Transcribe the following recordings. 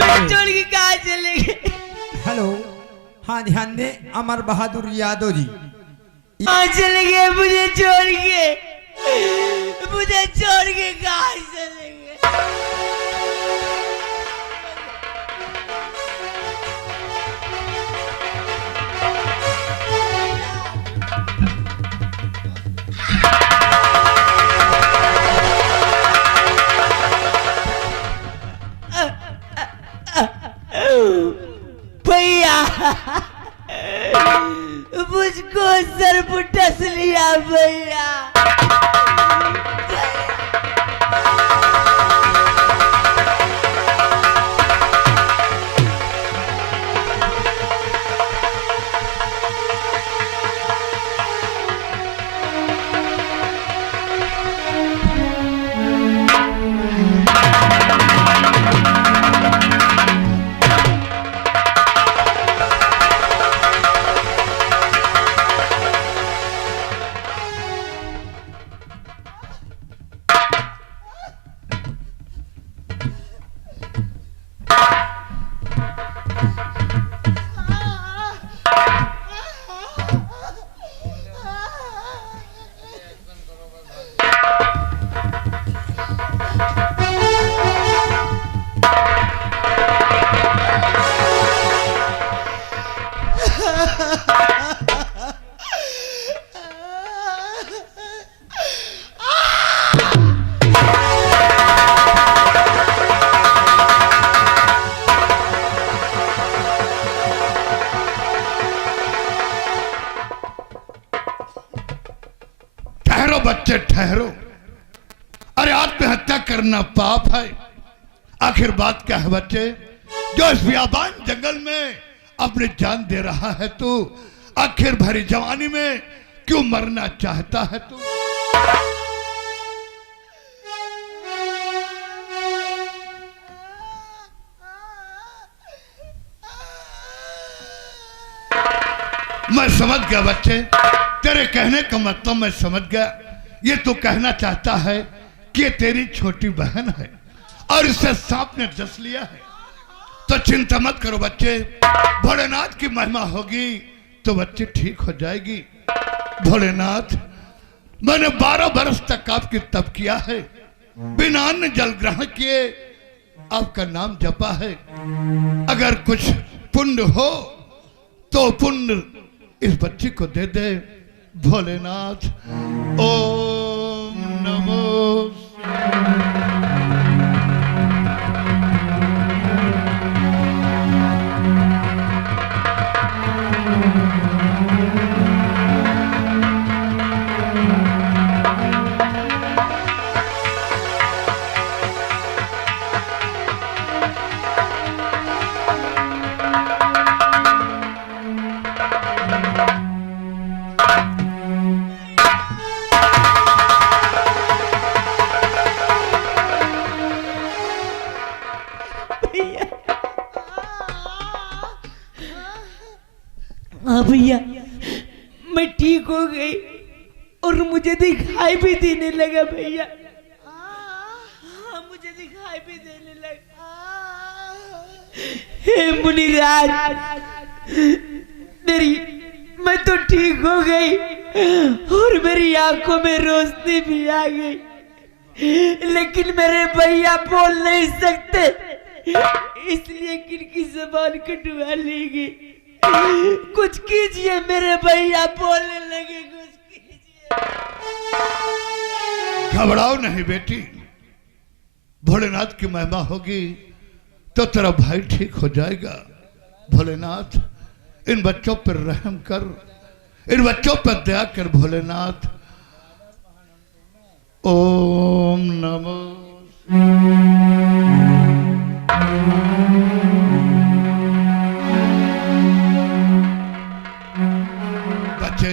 छोड़ के कहाँ चले गए? हेलो, हाँ ध्यान दे, अमर बहादुर यादव जी। कहाँ चले गए? मुझे छोड़ के कहाँ चले गए? भैया मुझको सर पुटस लिया भैया। बच्चे ठहरो, अरे आत्महत्या करना पाप है। आखिर बात क्या है बच्चे, जो इस बियाबान जंगल में अपनी जान दे रहा है तू, आखिर भरी जवानी में क्यों मरना चाहता है तू? मैं समझ गया बच्चे, तेरे कहने का मतलब मैं समझ गया। ये तू कहना चाहता है कि ये तेरी छोटी बहन है और इसे सांप ने डस लिया है। तो चिंता मत करो बच्चे, भोलेनाथ की महिमा होगी तो बच्चे ठीक हो जाएगी। भोलेनाथ, मैंने 12 बरस तक आपकी तप किया है, बिना अन्न जल ग्रहण किए आपका नाम जपा है। अगर कुछ पुण्य हो तो पुण्य इस बच्ची को दे दे। भोलेनाथ, ओम नमो। हाँ भैया, मैं ठीक हो गई और मुझे दिखाई भी देने लगा भैया। हाँ, मुझे दिखाई भी देने लगा। हे मुनिराज, मैं तो ठीक हो गई और मेरी आंखों में रोशनी भी आ गई, लेकिन मेरे भैया बोल नहीं सकते, इसलिए किनकी जबान कटवा ली गई। कुछ कीजिए, मेरे भैया बोलने लगे, कुछ कीजिए। घबराओ नहीं बेटी, भोलेनाथ की महिमा होगी तो तेरा भाई ठीक हो जाएगा। भोलेनाथ, इन बच्चों पर रहम कर, इन बच्चों पर दया कर भोलेनाथ। ओम नमो। बच्चे,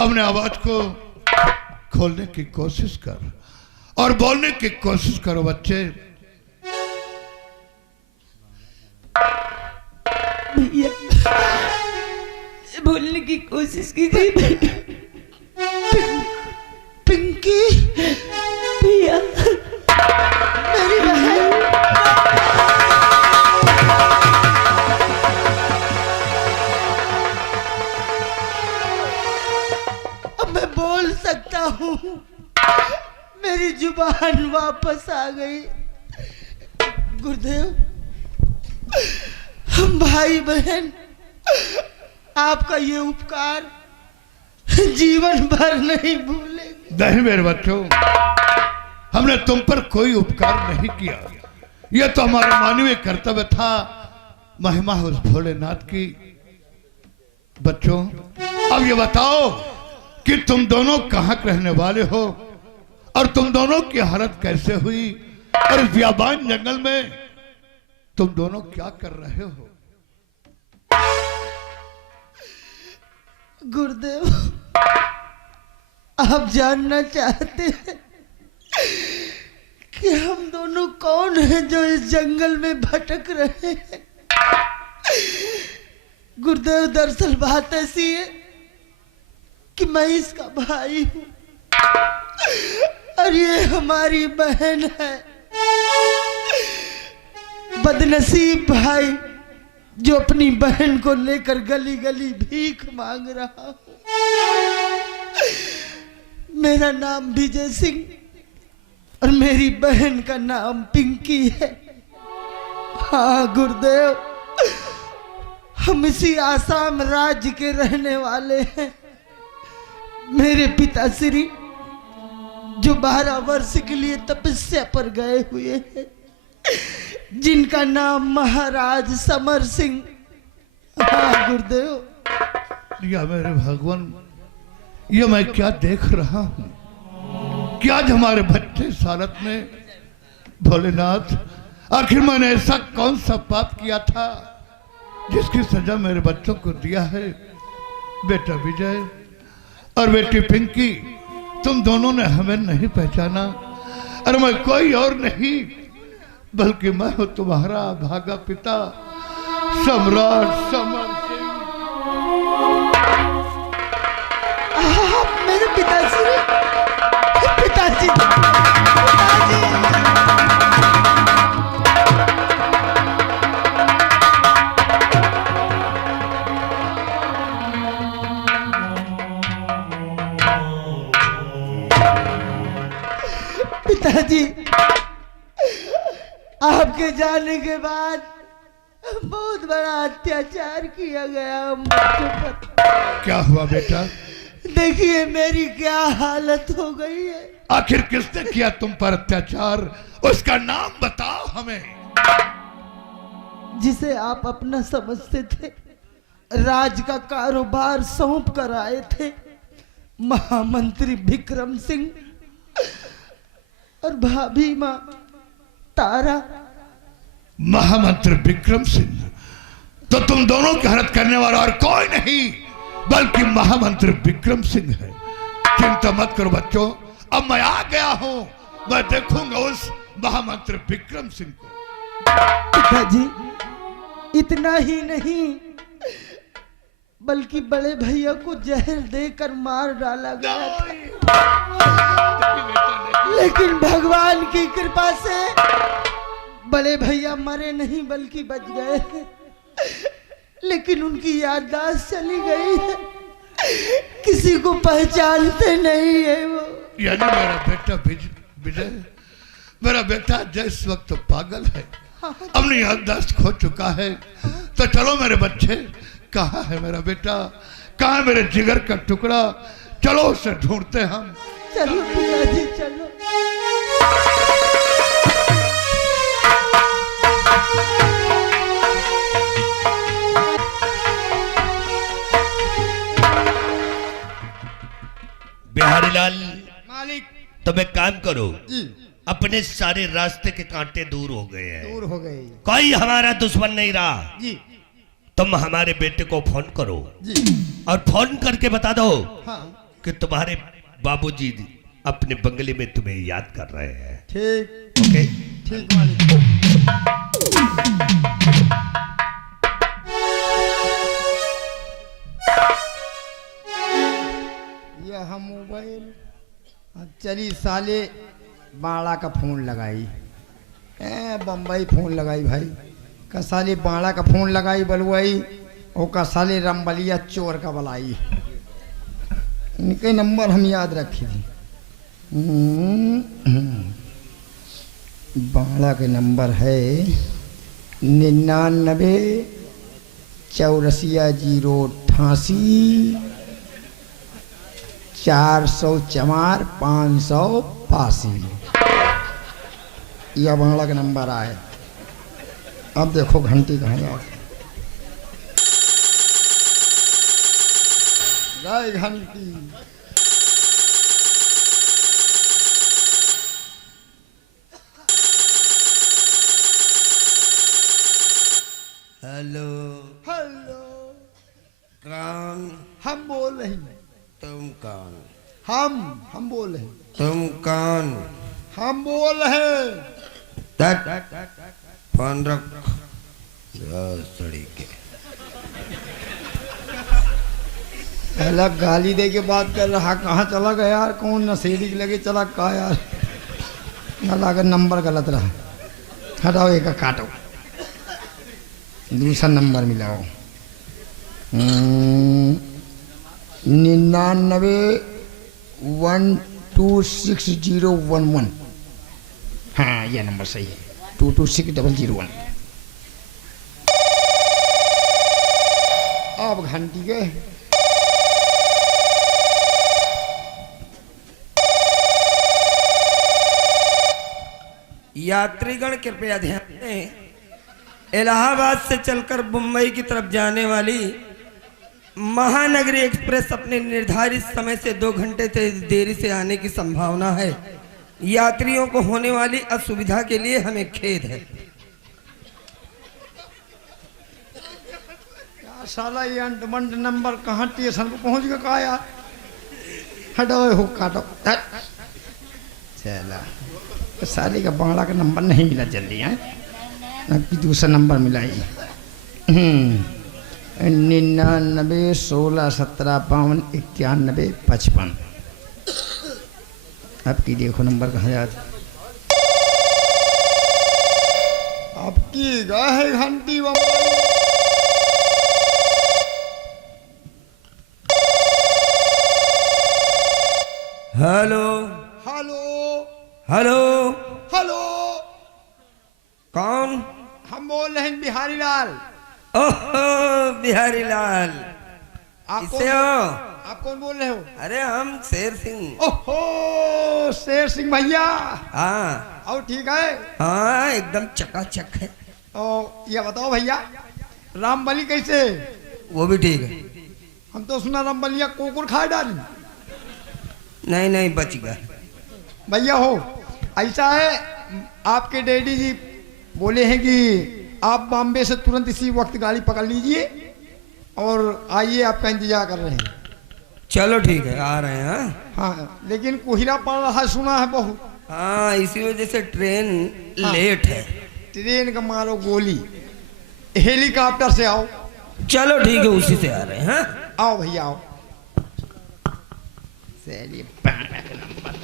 अपने आवाज को खोलने की कोशिश कर और बोलने की कोशिश करो बच्चे। भैया, बोलने की कोशिश कीजिए। पिंकी, भैया, मेरी बहन, जुबान वापस आ गई। गुरुदेव, हम भाई बहन आपका ये उपकार जीवन भर नहीं भूलेंगे। नहीं मेरे बच्चों, हमने तुम पर कोई उपकार नहीं किया, यह तो हमारा मानवीय कर्तव्य था। महिमा उस भोलेनाथ की। बच्चों, अब ये बताओ कि तुम दोनों कहाँ के रहने वाले हो और तुम दोनों की हालत कैसे हुई और इस बियाबान जंगल में तुम दोनों क्या कर रहे हो? गुरुदेव, आप जानना चाहते हैं कि हम दोनों कौन हैं जो इस जंगल में भटक रहे हैं? गुरुदेव, दरअसल बात ऐसी है कि मैं इसका भाई हूं और ये हमारी बहन है। बदनसीब भाई जो अपनी बहन को लेकर गली गली भीख मांग रहा हूं। मेरा नाम विजय सिंह और मेरी बहन का नाम पिंकी है। हाँ गुरुदेव, हम इसी आसाम राज्य के रहने वाले हैं। मेरे पिताश्री जो 12 वर्ष के लिए तपस्या पर गए हुए हैं, जिनका नाम महाराज समर सिंह। हाँ गुरुदेव। या मेरे भगवान, ये मैं क्या देख रहा हूं कि आज हमारे बच्चे इस हालत में। भोलेनाथ, आखिर मैंने ऐसा कौन सा पाप किया था जिसकी सजा मेरे बच्चों को दिया है? बेटा विजय और बेटी पिंकी, तुम दोनों ने हमें नहीं पहचाना और मैं कोई और नहीं बल्कि मैं हूं तुम्हारा भागा पिता सम्राट समर सिंह। आप मेरे पिताश्री, पिताजी, पिताजी, आपके जाने के बाद बहुत बड़ा अत्याचार किया गया हम बच्चों पर। क्या हुआ बेटा? देखिए मेरी क्या हालत हो गई है। आखिर किसने किया तुम पर अत्याचार? उसका नाम बताओ हमें। जिसे आप अपना समझते थे, राज का कारोबार सौंप कर आए थे, महामंत्री विक्रम सिंह और भाभी माँ तारा। महामंत्री विक्रम सिंह? तो तुम दोनों की हरत करने वाला और कोई नहीं बल्कि महामंत्री विक्रम सिंह है। चिंता मत करो बच्चों, अब मैं आ गया हूं, मैं देखूंगा उस महामंत्री विक्रम सिंह को। पिताजी, इतना ही नहीं बल्कि बड़े भैया को जहर देकर मार डाला गया था। लेकिन भगवान की कृपा से बड़े भैया मरे नहीं बल्कि बच गए। लेकिन उनकी याददाश्त चली गई है, किसी को पहचानते नहीं है वो। यानी मेरा बेटा विजय, मेरा बेटा जय इस वक्त तो पागल है, अपनी याददाश्त खो चुका है। तो चलो मेरे बच्चे, कहाँ है मेरा बेटा? कहाँ मेरे जिगर का टुकड़ा? चलो उसे ढूंढते हम। चलो पिताजी चलो। बिहारी लाल, मालिक तुम एक काम करो, अपने सारे रास्ते के कांटे दूर हो गए हैं, दूर हो गए कोई हमारा दुश्मन नहीं रहा। जी। तुम हमारे बेटे को फोन करो जी। और फोन करके बता दो हाँ कि तुम्हारे बाबूजी अपने बंगले में तुम्हें याद कर रहे हैं। ठीक। ओके? ठीक मालिक। यह मोबाइल चली साले बाड़ा का फोन लगाई, बम्बई फोन लगाई भाई का साले बाड़ा का फोन लगाई बलुआई और का साले रंबलिया चोर का बलाई। इनके नंबर हम याद रखी थी। बांग्ला के नंबर है 99 84 088 404 585। यह बांग्ला का नंबर आए। अब देखो घंटी कहाँ जाओ। गाय घंटी। हेलो। हेलो। कौन? हम बोल रहे हैं। तुम कौन? हम बोल रहे हैं। तुम कौन? हम बोल रहे हैं। फोन रख। सड़ी के पहला गाली दे के बात कर रहा, कहाँ चला गया यार? कौन नशेड़ी लगे चला कहा यार? ना लगा नंबर गलत रहा। हटाओ एक काटो, दूसरा नंबर मिलाओ। 99 126 011। हाँ यह नंबर सही है, 226 001। अब घंटी के यात्रीगण कृपया ध्यान दें, इलाहाबाद से चलकर मुंबई की तरफ जाने वाली महानगरी एक्सप्रेस अपने निर्धारित समय से 2 घंटे से देरी से आने की संभावना है। यात्रियों को होने वाली असुविधा के लिए हमें खेद है। साला ये अंटमंट नंबर कहाँ स्टेशन को पहुँच गया कहा यार? हटाओ हो काटो। चला साले का बांग्ला का नंबर नहीं मिला जल्दी है। अब दूसरा नंबर मिला ही। 99 16 17 52 91 55। आपकी देखो नंबर कहाँ जाता। आपकी गए है घंटी हेलो हेलो हेलो। हेलो। कौन? हम बोल रहे हैं बिहारी लाल। ओहो बिहारी लाल, आप किसे कौन? हो? आप कौन बोल रहे हो? अरे हम शेर सिंह। ओहो शेर सिंह भैया। हाँ और ठीक है? हाँ एकदम चकाचक है। और ये बताओ भैया, रामबली कैसे? वो भी ठीक है। हम तो सुना रामबलिया कुकुर खा डाली। नहीं नहीं बच गया। भैया हो ऐसा है, आपके डैडी जी बोले हैं कि आप बॉम्बे से तुरंत इसी वक्त गाड़ी पकड़ लीजिए और आइए, आपका इंतजार कर रहे हैं। चलो ठीक है, आ रहे हैं। हाँ लेकिन कोहरा पड़ रहा है, सुना है बहुत। हाँ इसी वजह से ट्रेन हाँ। लेट है। ट्रेन का मारो गोली, हेलीकॉप्टर से आओ। चलो ठीक है, उसी से आ रहे हैं। आओ भैया आओ। चलिए बारह का नंबर।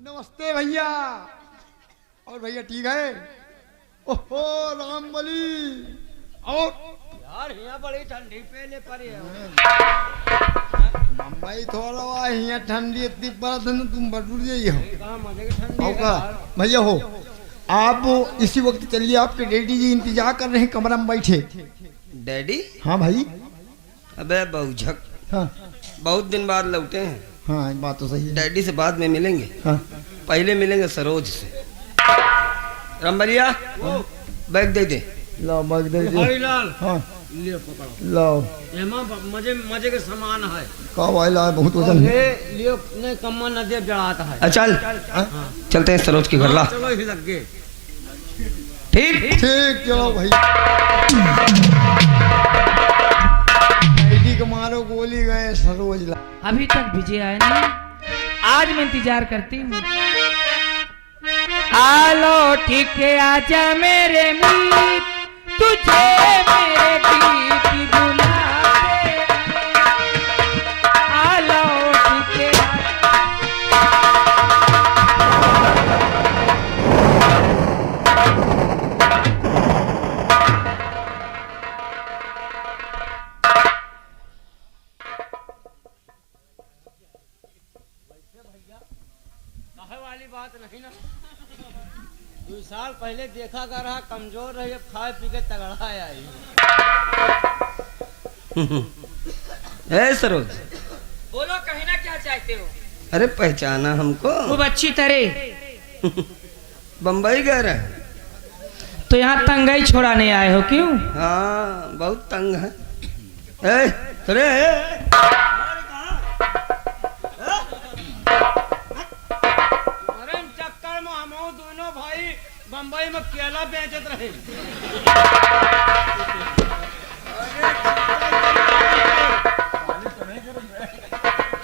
नमस्ते भैया। और भैया ठीक है? ओहो रामबली। और यार यहाँ बड़ी ठंडी पहले पड़ी है। मुंबई थोड़ा यहाँ ठंडी इतनी पड़त है ना, तुम बटूर जाइए हो। कहाँ मजे की ठंडी आओ है का यार। भैया हो, आप इसी वक्त चलिए, आपके डैडी जी इंतजार कर रहे हैं कमरा में बैठे। डैडी? हाँ भाई। अबे बहुझक, हाँ बहुत दिन बाद लौटे हैं। हाँ बात तो सही है। डैडी से बाद में मिलेंगे, हाँ पहले मिलेंगे सरोज से। रामबलिया बैग दे दे। लो बैग दे दो। हरिलाल हाँ लियो पकड़ो। लो एमा मजे मजे के सामान है। कब आयला बहुत वजन है। ये लियो ने कम्मा नदी जड़ाता है। चल चलते हैं सरोज के घर ला। चलो ही लग गए। ठीक। ठीक चलो भाई। डैडी को मारो गोली, गए सरोज ला। अभी तक विजय आया नहीं। आज मैं इंतजार करती हूँ। आलो ठीक है आजा मेरे मीत, तुझे मेरे गीत बुलाते हैं। आलो ठीक है वाली बात नहीं ना। 2 साल पहले देखा कर रहा कमजोर रही, अब खाए पी के तगड़ा आई। है सरोज, बोलो कहना क्या चाहते हो? अरे पहचाना हमको? खूब अच्छी तरह। बम्बई गए रहे? तो यहाँ तंगाई छोड़ाने आए हो क्यों? हाँ बहुत तंग है। ए, अरे चक्कर में हम दोनों भाई बम्बई में केला बेचत रहे।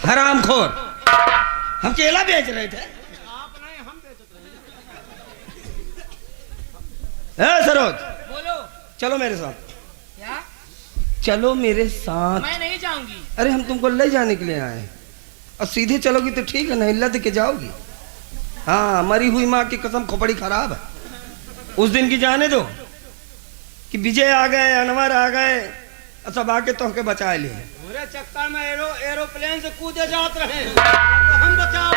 हरामखोर, हम केला बेच रहे थे। आप नहीं, हम बेचत ए रहे। सरोज, बोलो चलो मेरे साथ। क्या? चलो मेरे साथ। मैं नहीं जाऊंगी। अरे हम तुमको ले जाने के लिए आए, और सीधे चलोगी तो ठीक है, नहीं लद के जाओगी। हाँ, मरी हुई माँ की कसम खोपड़ी खराब है। उस दिन की जाने दो कि विजय आ गए, अनवर आ गए, सब आके तो के बचा लिए। पूरे चक्कर में एरोप्लेन से कूदे जात रहे, तो हम बचाओ।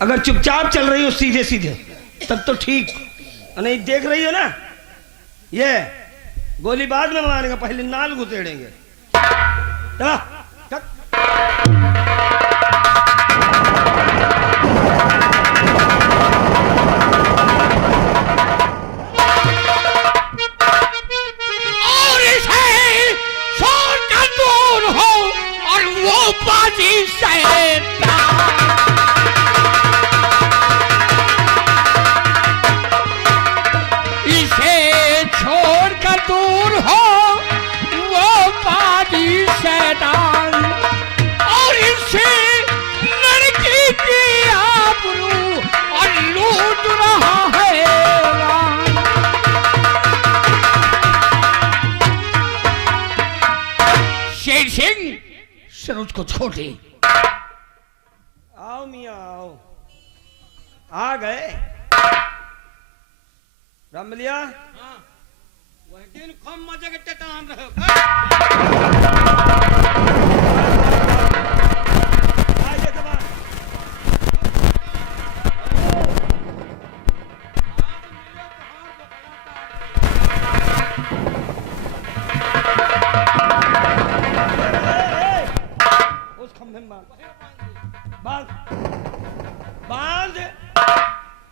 अगर चुपचाप चल रही हो सीधे सीधे तब तो ठीक, नहीं देख रही हो ना, ये गोली बाद में मारेगा, पहले नाल घुसेड़ेंगे। चला, चल। और इसे शोर का दूर हो और वो बाजी शैतान। इसे छोड़ कर दूर हो वो बाजी शैतान, और इसे लड़की की आबरू और लूट रहा है राम। शेर सिंह सरोज को छोड़ दे। आओ मियाँ आओ, आ गए रमलिया। वही दिन खूब मजे के टटान रहे। आज ये सब उस खंभे में बांध बांध।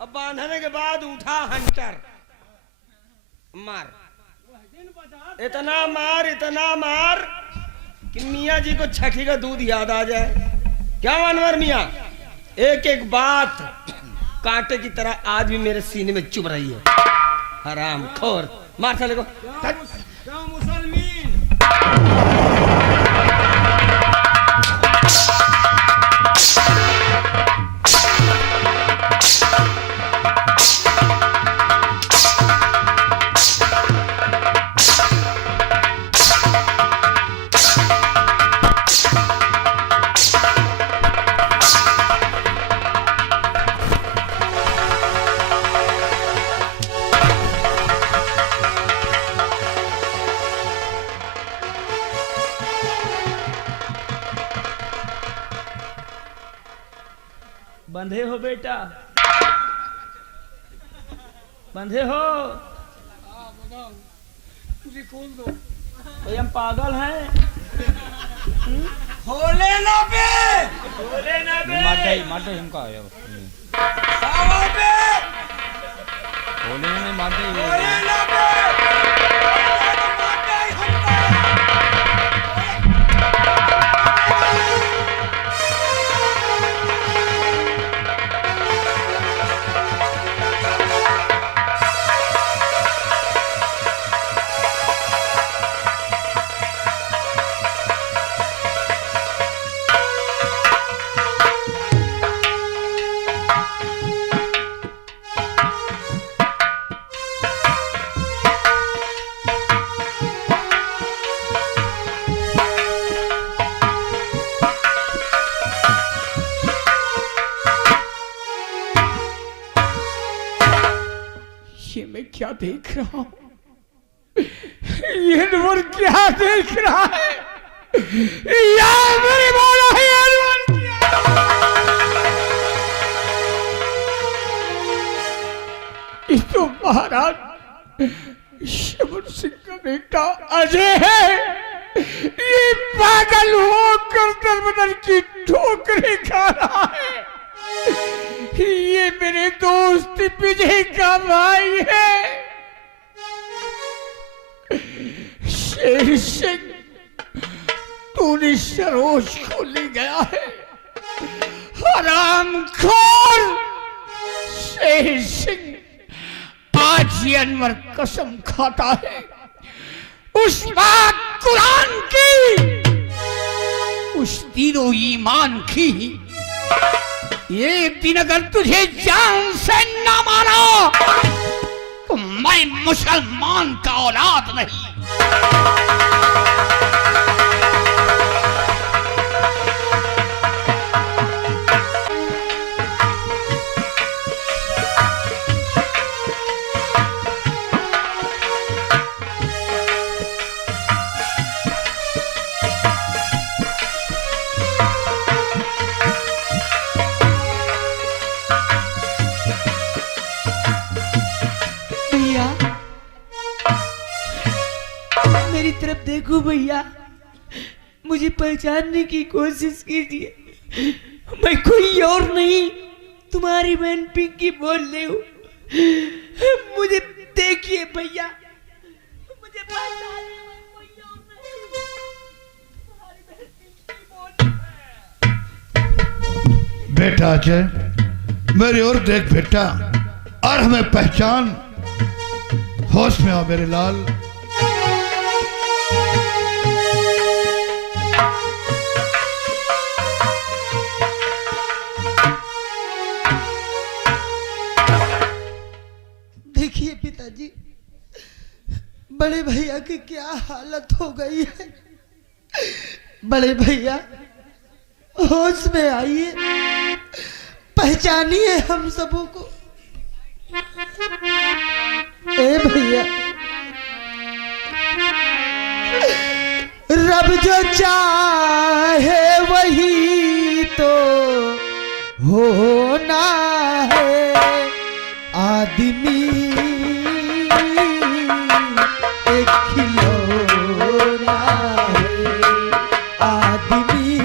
अब बांधने के बाद उठा हंटर, मार, इतना मार कि मियाँ जी को छठी का दूध याद आ जाए। क्या अनवर मियाँ, एक एक बात कांटे की तरह आज भी मेरे सीने में चुभ रही है। हराम खोर, मार साले को। क्या मुसलमान? बंधे हो बेटा, बंधे हो? कोई हम पागल हैं? खोले ना बे, माटे हमका आया सावा बे, बोले नहीं माटे खोले ना बे, माटे हमका। मैं क्या देख रहा हूं? ये नूर क्या देख रहा है? या मेरी मौला है अनवर क्या? ये तो महाराज शमन सिंह का बेटा अजय है। ये पागल होकर दर बदर की ठोकरें खा रहा है। ये मेरे दोस्त विजय का भाई है। शेर सिंह, तूने सरोज को ले गया है। हरामखोर शेर सिंह, आज ये अनवर कसम खाता है उस बात कुरान की, उस तीनों ईमान की। एक दिन अगर तुझे जान से न मारा तो मैं मुसलमान का औलाद नहीं। मेरी तरफ देखो भैया, मुझे पहचानने की कोशिश कीजिए। मैं कोई और नहीं, तुम्हारी बहन पिंकी बोल रही हूँ। मुझे देखिए भैया, मुझे पहचानिए, मैं कोई और नहीं, तुम्हारी बहन पिंकी बोल रही हूँ। बेटा अजय, मेरी ओर देख बेटा, और हमें पहचान। होश में आओ मेरे लाल। देखिए पिताजी, बड़े भैया की क्या हालत हो गई है। बड़े भैया होश में आइए, पहचानिए हम सबों को। ए भैया, रब जो चाहे वही तो होना है। आदमी एक खिलौना है, आदमी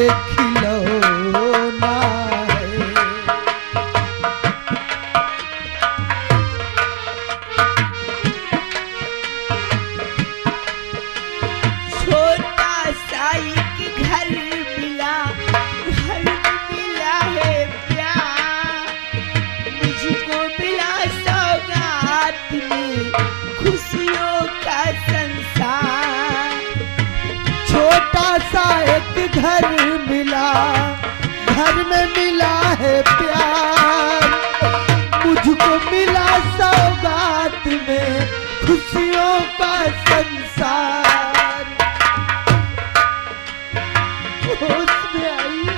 एक खिलौना है। छोटा सा एक घर मिला, घर में मिला है प्यार। मुझको मिला सौगात में खुशियों का संसार। छोटा सा एक घर मिला, घर में मिला है प्यार। मुझको मिला सौगात में खुशियों का संसार। होश में आइए,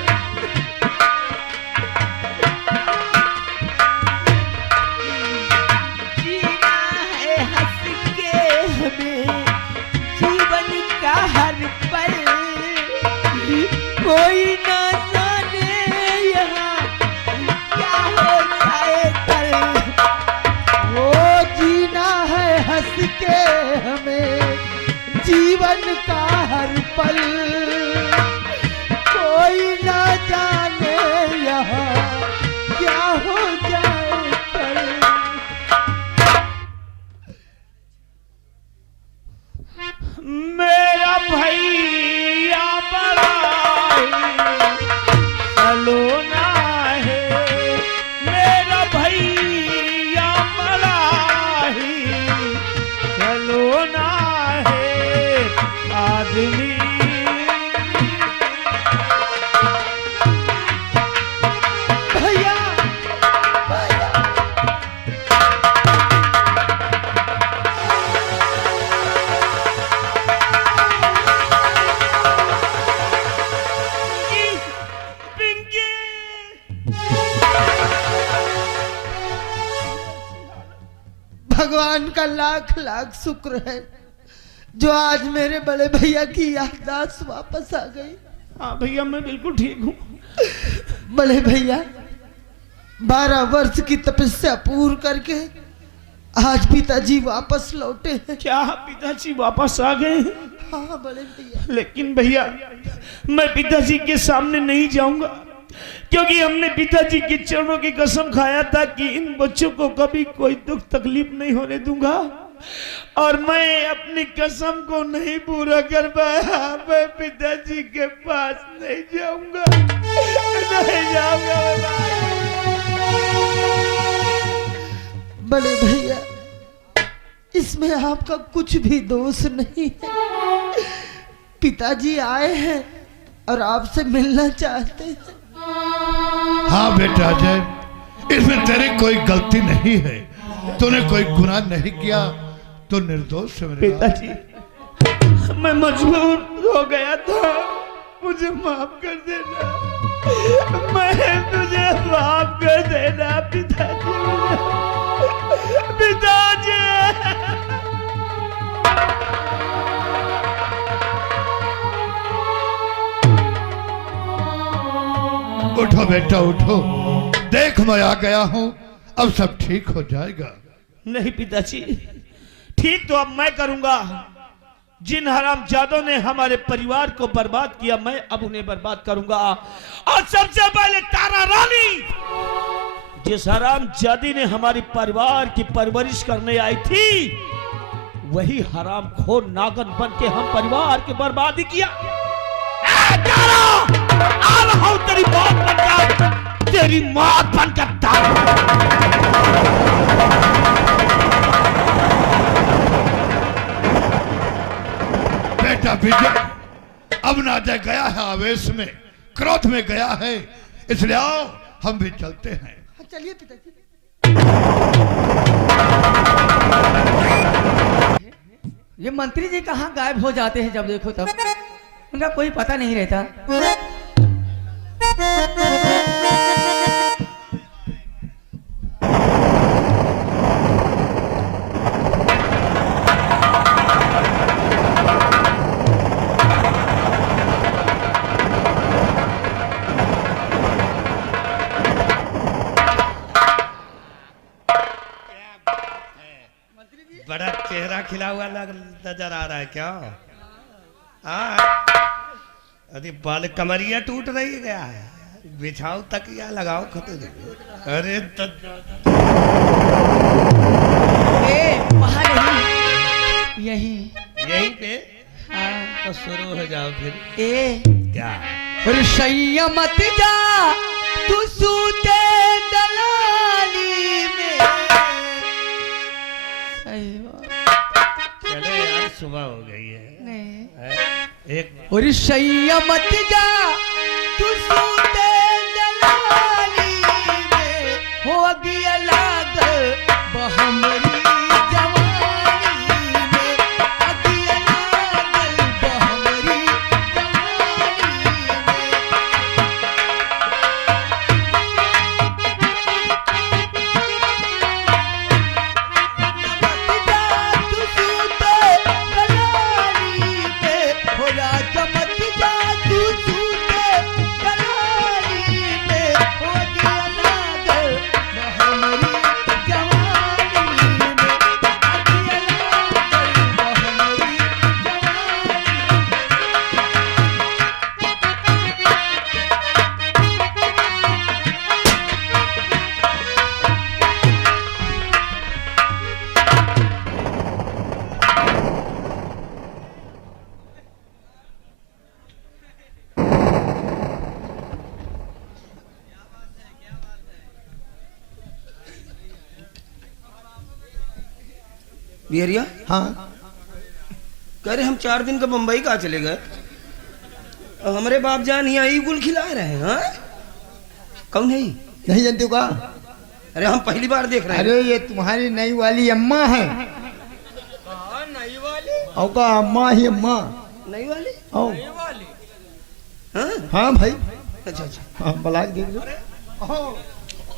जीना है हंस के हमें जीवन का हर पल। कोई ना जाने यहाँ क्या हो जाए कल। वो जीना है हंस के हमें भगवान का लाख लाख शुक्र है जो आज मेरे बड़े भैया की याददाश्त वापस आ गई। हाँ भैया मैं बिल्कुल ठीक हूँ। बड़े भैया 12 वर्ष की तपस्या पूर्ण करके आज पिताजी वापस लौटे हैं। क्या पिताजी वापस आ गए हैं? हाँ बड़े भैया। लेकिन भैया मैं पिताजी के सामने नहीं जाऊंगा, क्योंकि हमने पिताजी के चरणों की कसम खाया था कि इन बच्चों को कभी कोई दुख तकलीफ नहीं होने दूंगा, और मैं अपनी कसम को नहीं पूरा कर पाया। मैं पिताजी के पास नहीं जाऊंगा, नहीं जाऊंगा। बड़े भैया इसमें आपका कुछ भी दोष नहीं है। पिताजी आए हैं और आपसे मिलना चाहते हैं। हाँ बेटा अजय, इसमें तेरी कोई गलती नहीं है, तूने कोई गुनाह नहीं किया, तो निर्दोष है मेरे लाल। पिताजी मैं मजबूर हो गया था, मुझे माफ कर देना। मैं तुझे माफ कर देना पिताजी, पिताजी। उठो बेटा उठो, देख मैं आ गया हूँ, अब सब ठीक हो जाएगा। नहीं पिताजी, ठीक तो अब मैं करूंगा। जिन हरामजादों ने हमारे परिवार को बर्बाद किया, मैं अब उन्हें बर्बाद करूंगा। और सबसे पहले तारा रानी, जिस हरामजादी ने हमारी परिवार की परवरिश करने आई थी, वही हरामखोर नागन बन के हम परिवार की बर्बादी किया। आ रहा हूं तेरी मौत बनकर, तेरी मौत बनकर बेटा विजय अब नाजा गया है, आवेश में क्रोध में गया है, इसलिए आओ हम भी चलते हैं। चलिए पिताजी। ये मंत्री जी कहाँ गायब हो जाते हैं, जब देखो तब उनका कोई पता नहीं रहता। बड़ा चेहरा खिला हुआ नजर आ रहा है क्या? हाँ, अरे बाल कमरिया टूट रही क्या है? बिछाओ तकिया लगाओ खतरे। अरे वहाँ नहीं, यही यहीं पे हाँ। तो शुरू हो जाओ फिर। ए क्या रुसैया मत जा तू सूते दलाली में। सही बात। चलो यार, सुबह हो गई है। नहीं एक रुसैया मत जा तू सूते दलाली में, हो गया लाग बहमरी जवानी में, अगिया लागल बहमरी जवानी में। मत जा तू सूते दलाली में, हो राजा मत जा तू सूते दलाली में, हो गया लागल बहमरी जवानी में, अगिया लागल बहमरी जवानी। बिहरिया, हाँ कह रहे हम 4 दिन का बम्बई कहाँ चले गए, और हमारे बाप जान यहाँ ईगुल खिला रहे हैं। हाँ? कौन है ये? नहीं जानते हो का? अरे हम पहली बार देख रहे हैं। अरे ये तुम्हारी नई वाली अम्मा है। नई वाली? औ का अम्मा ही अम्मा। नई वाली? औ हाँ? हाँ भाई, अच्छा अच्छा। हाँ ब्लाक देख लो।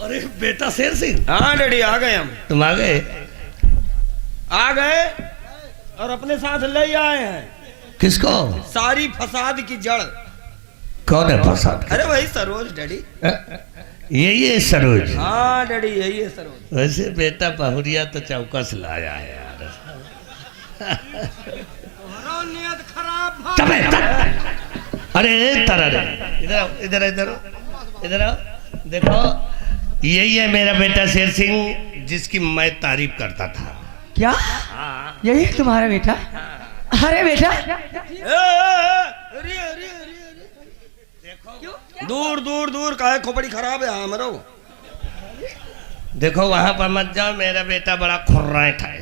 अरे बेटा शेर सिंह, हाँ डैडी आ गए हम। तुम आ गए। आ गए और अपने साथ ले आए हैं किसको? सारी फसाद की जड़। कौन है फसाद? अरे वही सरोज डैडी। यही है सरोज? हाँ डैडी यही है सरोज। वैसे बेटा बहुरिया तो चौकस लाया है यार। नियत खराब। तबे अरे तारा रे, इधर आओ, इधर इधर इधर आओ। देखो यही है मेरा बेटा शेर सिंह, जिसकी मैं तारीफ करता था। क्या यही है तुम्हारा बेटा? अरे बेटा दूर दूर दूर काहे खोपड़ी खराब है हमरो। देखो वहां पर मत जाओ, मेरा बेटा बड़ा खुर्राट है।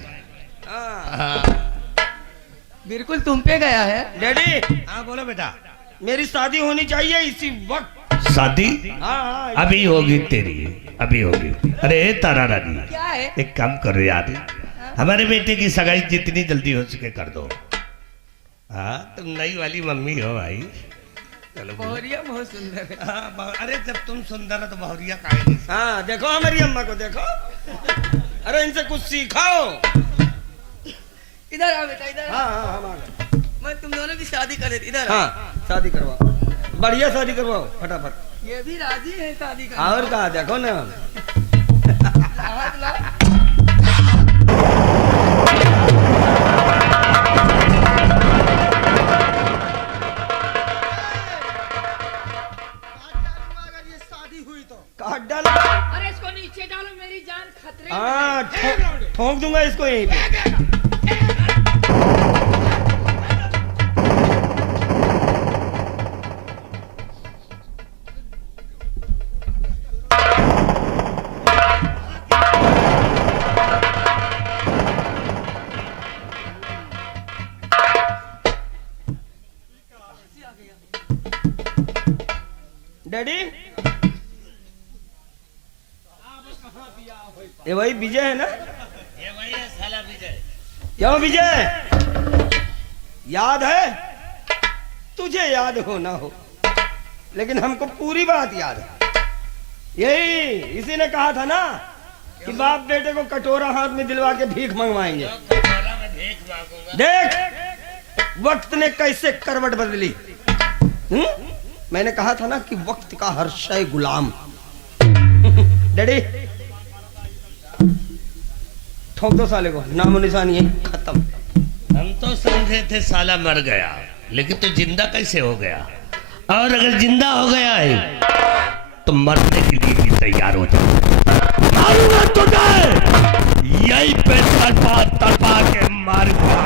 हाँ। बिल्कुल तुम पे गया है डैडी। हाँ बोलो बेटा। मेरी शादी होनी चाहिए इसी वक्त। शादी हाँ अभी होगी तेरी, अभी होगी। अरे तारा रानी, क्या है? एक काम करो यार, हमारे बेटे की सगाई जितनी जल्दी हो सके कर दो। हाँ तुम नई वाली मम्मी हो भाई। चलो बहुरिया बहुत सुंदर है। हाँ, अरे जब तुम सुंदर हो तो बहुरिया काहे नहीं? हाँ देखो हमारी अम्मा को देखो। अरे इनसे कुछ सीखाओ। इधर आओ बेटा, इधर आओ। हाँ हम आ गए। मैं तुम दोनों की शादी कर देती। इधर आओ। हाँ शादी करवाओ, बढ़िया शादी करवाओ फटाफट। ये भी राजी है शादी करने। और कहा देखो ना। हाथ लाओ। काट डालो। अरे इसको नीचे डालो, मेरी जान खतरे में है। हाँ ठोक दूंगा इसको यहीं पे। डैडी ये वही विजय है ना? ये वही है साला विजय। क्यों विजय, याद है? तुझे याद हो ना हो, लेकिन हमको पूरी बात याद है। यही इसी ने कहा था ना कि बाप बेटे को कटोरा हाथ में दिलवा के भीख मंगवाएंगे। देख वक्त ने कैसे करवट बदली। मैंने कहा था ना कि वक्त का हर शय गुलाम। डैडी ठोक दो साले को, नामो निशानी है खत्म। हम तो समझे थे साला मर गया, लेकिन तो जिंदा कैसे हो गया? और अगर जिंदा हो गया है तो मरने के लिए भी तैयार हो जाओ। मारूंगा तुझे यही पे तड़पा तड़पा के मारूंगा।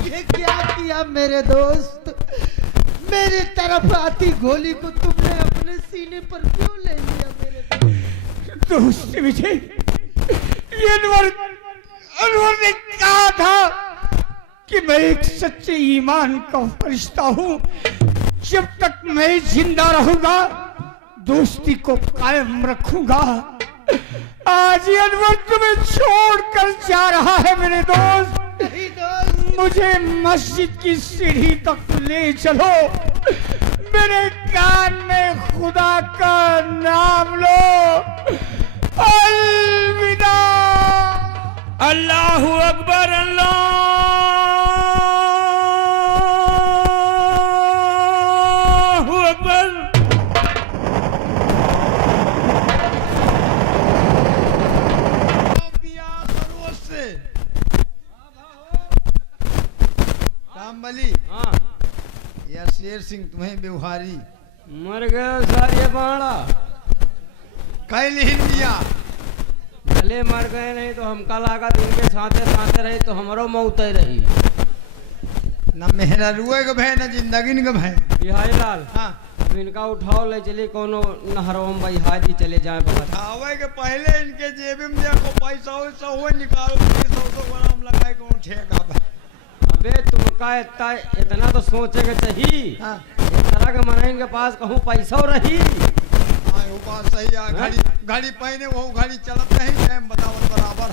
ये क्या किया मेरे दोस्त? मेरी तरफ आती गोली को तुमने अपने सीने पर क्यों ले लिया मेरे दोस्त विजय, ये अनवर ने कहा था कि मैं एक सच्चे ईमान का फरिश्ता हूँ। जब तक मैं जिंदा रहूंगा दोस्ती को कायम रखूंगा। आज ये अनवर तुम्हें छोड़कर जा रहा है मेरे दोस्त। मुझे मस्जिद की सीढ़ी तक ले चलो, मेरे कान में खुदा का नाम लो। अलविदा। अल्लाहु अकबर, अल्लाहु अकबर। रामबली, या शेर सिंह तुम्हें व्यवहारी मर गया सार ये बाड़ा। कह लिहिन दिया। भले मर गए नहीं तो हमका लागत इनके साथे साथे रही तो हमारो मौत ही रही। न मेहरा रुए का भय न जिंदगी का भय। बिहारी लाल हाँ अब इनका उठाओ ले चले कोनो नहरों में बहिहा जी चले जाए बगल। आवे के पहले इनके जेब में देखो पैसा वैसा हुआ निकालो 100 ग्राम लगाए कौन ठेका बा। अबे तुमका इतना तो सोचे के चाहिए। हाँ। इस तरह के मनाइन के पास कहूँ पैसा रही। हाँ वो बात सही है। घड़ी पहने वो घड़ी चलत नहीं टाइम बतावत बराबर।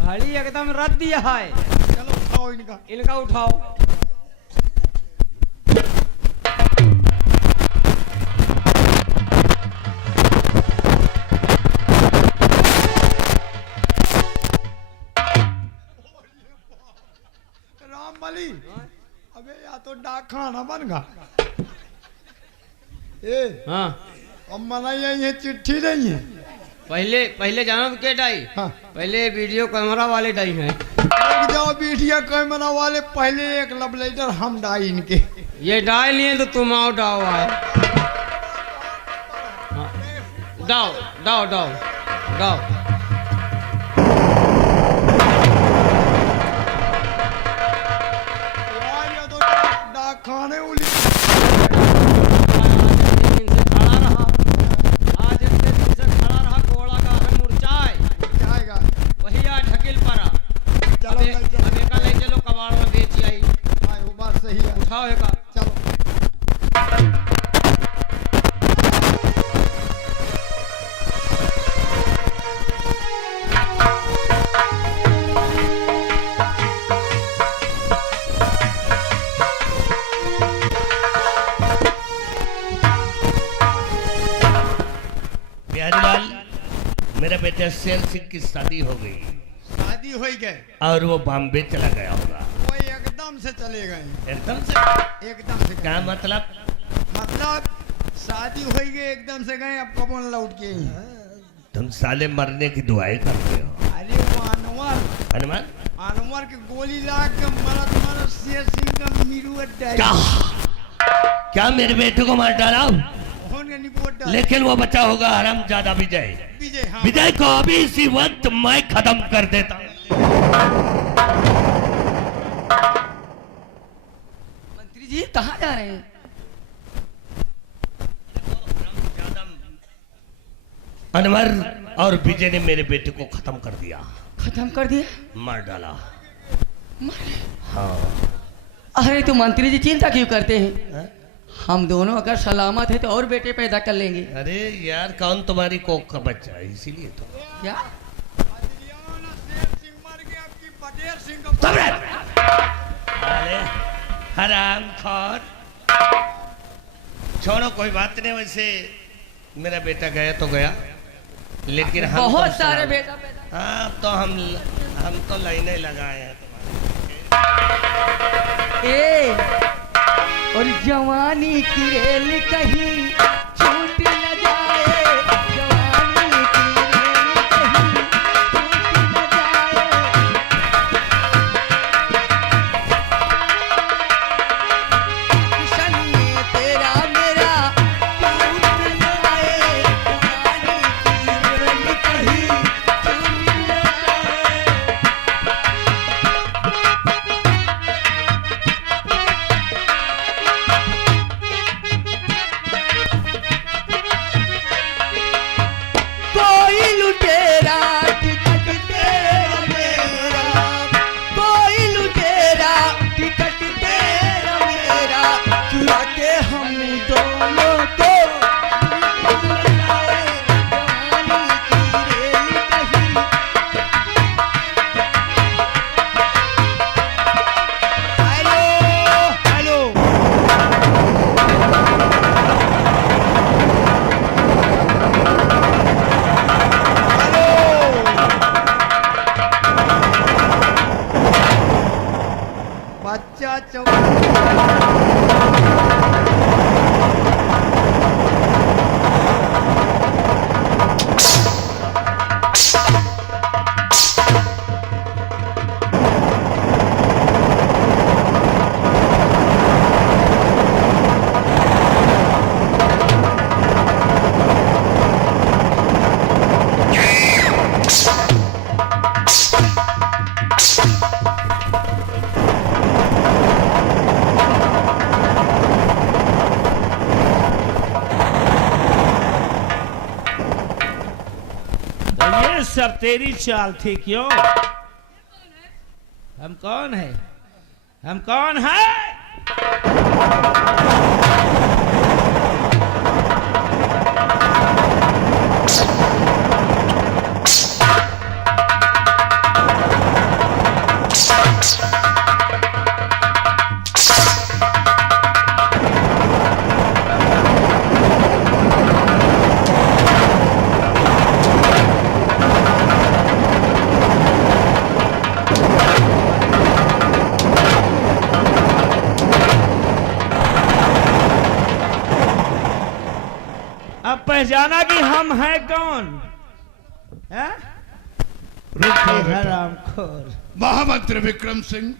घड़ी एकदम रख दिया है। चलो उठाओ इनका उठाओ। रामबली अबे या तो डाक खाना बन गा। ए हाँ अब मनाई ये चिट्ठी नहीं है। पहले जानो तो के डाई। हाँ। पहले वीडियो कैमरा वाले डाई हैं। एक जाओ वीडियो कैमरा वाले पहले एक लब लेटर हम डाई इनके। ये डाई लिए तो तुम आओ डाओ आए। हाँ। डाओ डाओ डाओ डाओ। यार ये तो डाक खाने उली। आज इतने दिन से खड़ा रहा कोड़ा का है मुरझाए। जाएगा वही आ ढकेल पड़ा। चलो अब एका ले चलो कबाड़ में बेच आई। हाँ वो बात सही है। उठाओ एका। चलो बिहारीलाल, मेरे बेटे शेर सिंह की शादी हो गई शादी हो गए और वो बॉम्बे चला गया होगा। वो एकदम से चले गए। एकदम से? एकदम से क्या मतलब? मतलब शादी हो गई एकदम से गए अब कब लौट के आई। तुम साले मरने की दुआएं करते हो। अरे वो हनुमान अनवर के गोली लाग के मरत मरत शेर सिंह का मीरू क्या क्या मेरे बेटे को मार डाला? लेकिन वो बच्चा होगा हरामजादा विजय। विजय हाँ। विजय को अभी इसी वक्त मैं खत्म कर देता हूं। मंत्री जी कहाँ जा रहे हैं? अनवर और विजय ने मेरे बेटे को खत्म कर दिया। खत्म कर दिया? मार डाला। मारे? हाँ। अरे तो मंत्री जी चिंता क्यों करते हैं? हम दोनों अगर सलामत है तो और बेटे पैदा कर लेंगे। अरे यार कौन तुम्हारी कोख का बच्चा है, इसीलिए तो। क्या? अरे हराम खोर, छोड़ो कोई बात नहीं। वैसे मेरा बेटा गया तो गया, लेकिन हम बहुत तो सारे सलाम- बेटा पैदा। हाँ तो हम तो लाइनें लगाए हैं ए और जवानी की रेल कहीं छूट न जाए। जवानी की रेल कहीं छूट न जाए। किशन में तेरा मेरा टूट न जाए। जवानी की रेल कहीं छूट न जाए। सब तेरी चाल थी क्यों? हम कौन है? हम कौन है? अब पहचाना कि हम हैं कौन? हैं? हरामखोर। महामंत्री विक्रम सिंह,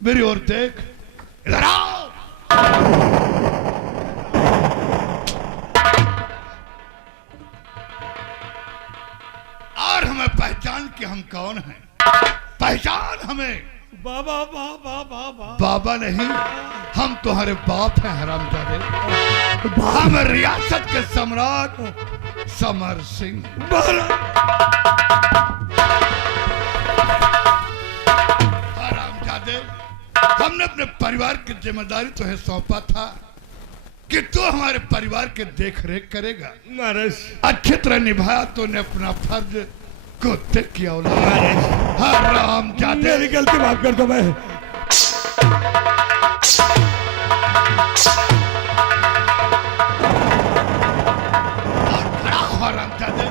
मेरी ओर देख, इधर आओ। और हमें पहचान कि हम कौन हैं। पहचान हमें। बाबा बाबा बाबा बाबा नहीं, हम तुम्हारे बाप हैं हरामजादे। हम रियासत के सम्राट समर सिंह। हरामजादे, हमने अपने परिवार की जिम्मेदारी तुम्हें सौंपा था कि तू हमारे परिवार के देख रेख करेगा। महाराज अच्छी तरह निभाया तूने अपना फर्ज। कुत्ते की औलाद। हरामजादे, मेरी गलती माफ कर दो। मैं हरामजादे,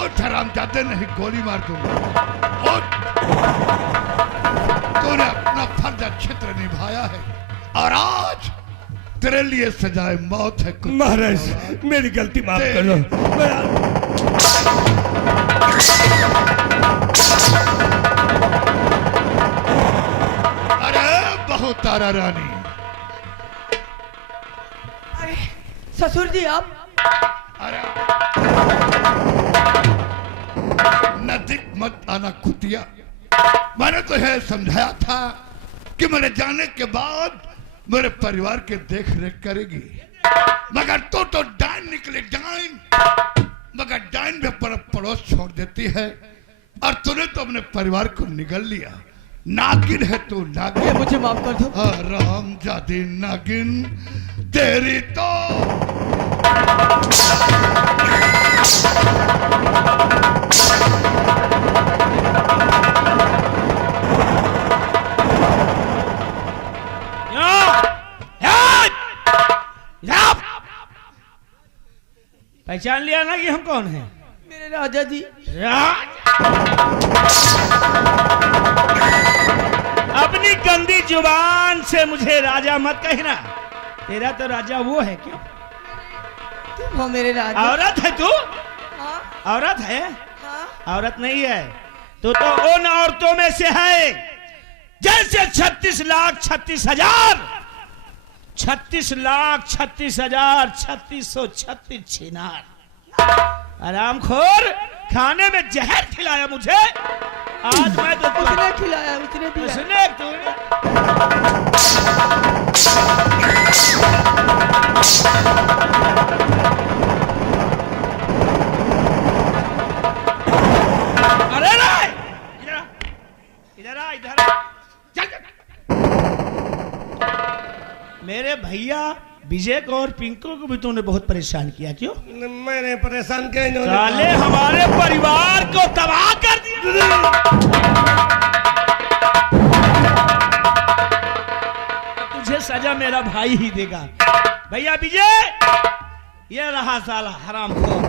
उठ हरामजादे, नहीं गोली मार दूंगा। उठ। तूने अपना फर्ज अच्छी तरह निभाया है और आज तेरे लिए सजाए मौत है। महाराज मेरी गलती माफ कर दो। अरे बहुत तारा रानी, अरे ससुर जी आप। अरे नजदीक मत आना कुतिया। मैंने तो यह समझाया था कि मेरे जाने के बाद मेरे परिवार के देख रेख करेगी, मगर तो डाइन निकले, डाइन। मगर डाइन में पड़ोस छोड़ देती है और तूने तो अपने परिवार को निगल लिया। नागिन है तू, नागिन। मुझे माफ कर दो। हरामजादी नागिन, तेरी तो पहचान लिया ना कि हम कौन हैं? मेरे राजा जी। अपनी गंदी जुबान से मुझे राजा मत कहना। तेरा तो राजा वो है क्यों? तुम हो मेरे राजा। औरत है तू? हाँ औरत है? हाँ। औरत नहीं है तो उन औरतों में से है जैसे 36,36,000 36,36,36,36 छिनार। आरामखोर, खाने में जहर खिलाया मुझे। आज मैं तो उसने खिलाया, उसने दिया। उसने तूने अरे रे इधर आ इधर आ। चल चल। मेरे भैया विजय को और पिंको को भी तूने बहुत परेशान किया। क्यों? मैंने परेशान किया इन्होंने। साले हमारे परिवार को तबाह कर दिया। तुझे सजा मेरा भाई ही देगा। भैया विजय, ये रहा साला हरामखोर।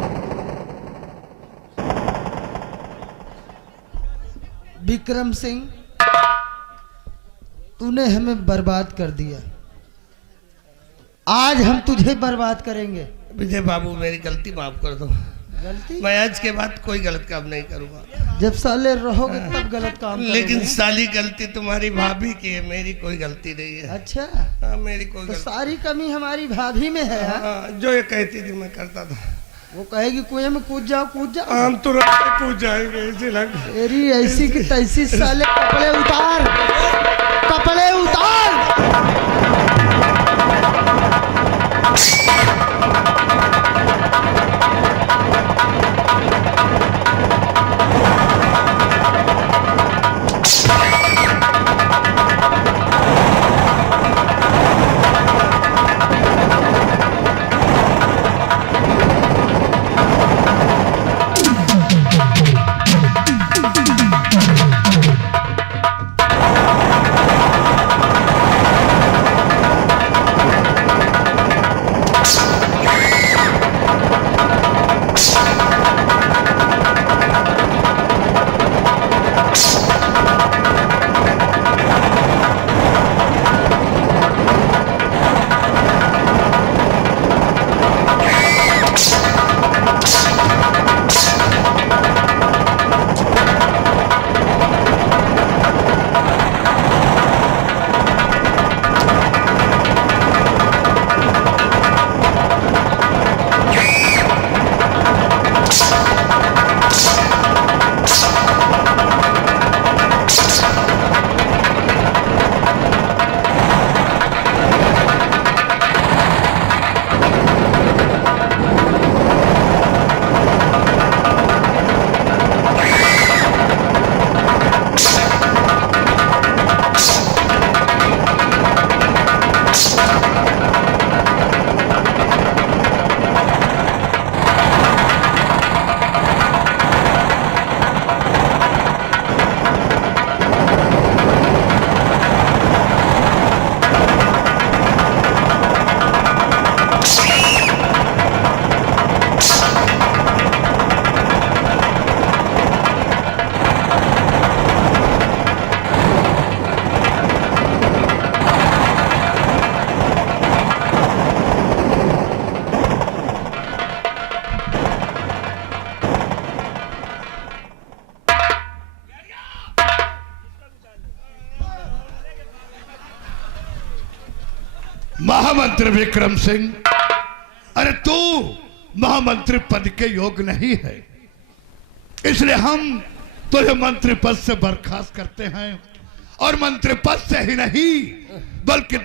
विक्रम सिंह, तूने हमें बर्बाद कर दिया, आज हम तुझे बर्बाद करेंगे। विजय बाबू मेरी गलती माफ कर दो। गलती? मैं आज के बाद कोई गलत काम नहीं करूंगा। जब साले रहोगे तब गलत काम लेकिन करोगे। साली गलती तुम्हारी भाभी की है, मेरी कोई गलती नहीं है। अच्छा, हाँ, मेरी कोई तो गलती। सारी कमी हमारी भाभी में है। हाँ? हाँ, जो ये कहती थी मैं करता था। वो कहेगी कुएं में कूद जाओ, कूद जाओ। हम तुरंत कूद जाएंगे इसी लग। तेरी ऐसी की तैसी, साले कपड़े उतार, कपड़े उतार। त्रिविक्रम सिंह, अरे तू महामंत्री पद के योग्य नहीं है, इसलिए हम तुझे मंत्री पद से बर्खास्त करते हैं। और मंत्री पद से ही नहीं बल्कि